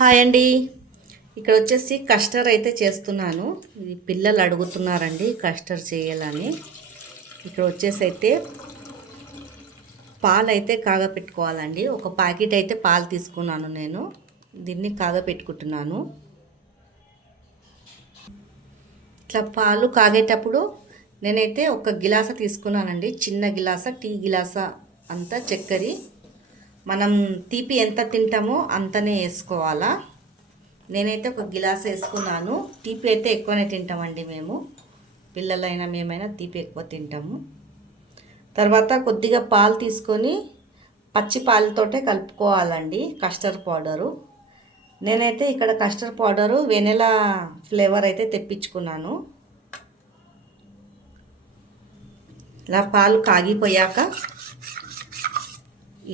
Hi అండి. ఇక్కడ వచ్చేసి కస్టర్డ్ అయితే చేస్తున్నాను. ఇది పిల్లలు అడుగుతున్నారండి కస్టర్డ్ చేయాలని. ఇక్కడ వచ్చేసి అయితే పాలు అయితే కాగపెట్టుకోవాలండి. ఒక ప్యాకెట్ అయితే పాలు తీసుకున్నాను నేను. దీన్ని కాగపెట్టుకుంటున్నాను. ఇట్లా పాలు కాగేటప్పుడు నేనైతే ఒక గిలాస తీసుకున్నానండి. చిన్న గిలాస, టీ గిలాస అంతా చక్కెర. మనం తీపి ఎంత తింటామో అంతనే వేసుకోవాలా. నేనైతే ఒక గిలాస్ వేసుకున్నాను. తీపి అయితే ఎక్కువనే తింటామండి మేము, పిల్లలైనా మేమైనా తీపి ఎక్కువ తింటాము. తర్వాత కొద్దిగా పాలు తీసుకొని పచ్చి పాలతోటే కలుపుకోవాలండి కస్టర్డ్ పౌడరు. నేనైతే ఇక్కడ కస్టర్డ్ పౌడరు వెనిలా ఫ్లేవర్ అయితే తెప్పించుకున్నాను. ఇలా పాలు కాగిపోయాక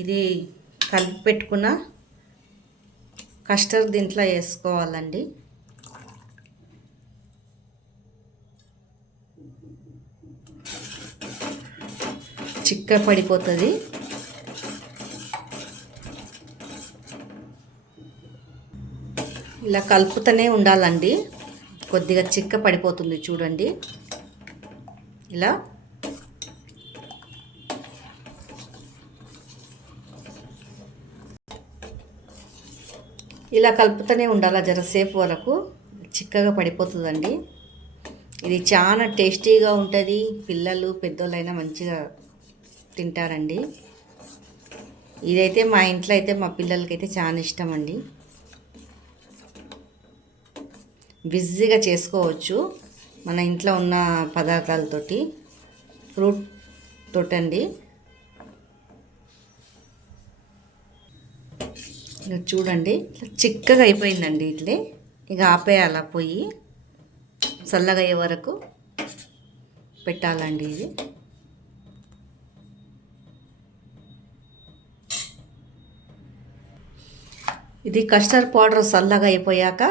ఇది కలిపి పెట్టుకున్న కస్టర్డ్ దీంట్లో వేసుకోవాలండి. చిక్క పడిపోతుంది. ఇలా కలుపుతూనే ఉండాలండి. కొద్దిగా చిక్క పడిపోతుంది చూడండి. ఇలా ఇలా కలుపుతూనే ఉండాలి జరసేపు వరకు. చిక్కగా పడిపోతుందండి. ఇది చాలా టేస్టీగా ఉంటుంది. పిల్లలు పెద్దోళ్ళైనా మంచిగా తింటారండి. ఇదైతే మా ఇంట్లో అయితే మా పిల్లలకైతే చాలా ఇష్టం అండి. బిజీగా చేసుకోవచ్చు మన ఇంట్లో ఉన్న పదార్థాలతోటి, ఫ్రూట్ తోటండి. చూడండి చిక్కగా అయిపోయిందండి. ఇట్లే ఇక ఆపేయాల, పొయ్యి చల్లగా అయ్యే వరకు పెట్టాలండి. ఇది కస్టర్డ్ పౌడర్ చల్లగా అయిపోయాక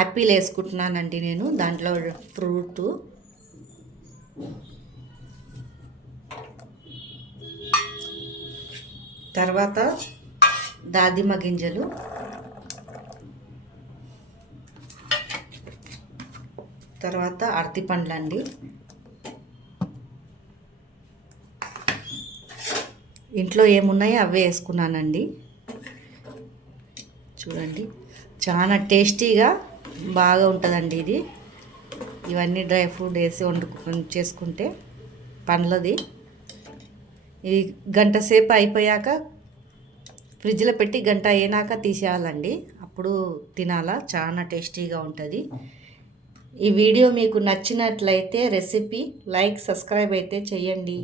యాపిల్ వేసుకుంటున్నానండి నేను. దాంట్లో ఫ్రూట్ తర్వాత దానిమ్మ గింజలు, తర్వాత అరటి పండ్లు అండి. ఇంట్లో ఏమున్నాయో అవే వేసుకున్నానండి. చూడండి చాలా టేస్టీగా బాగా ఉంటుందండి ఇది. ఇవన్నీ డ్రై ఫ్రూట్ వేసి చేసుకుంటే పండ్లది. ఇది గంట సేపు అయిపోయాక ఫ్రిడ్జ్లో పెట్టి గంట అయినాక తీసేయాలండి. అప్పుడు తినాలా, చాలా టేస్టీగా ఉంటుంది. ఈ వీడియో మీకు నచ్చినట్లయితే రెసిపీ లైక్, సబ్స్క్రైబ్ అయితే చేయండి.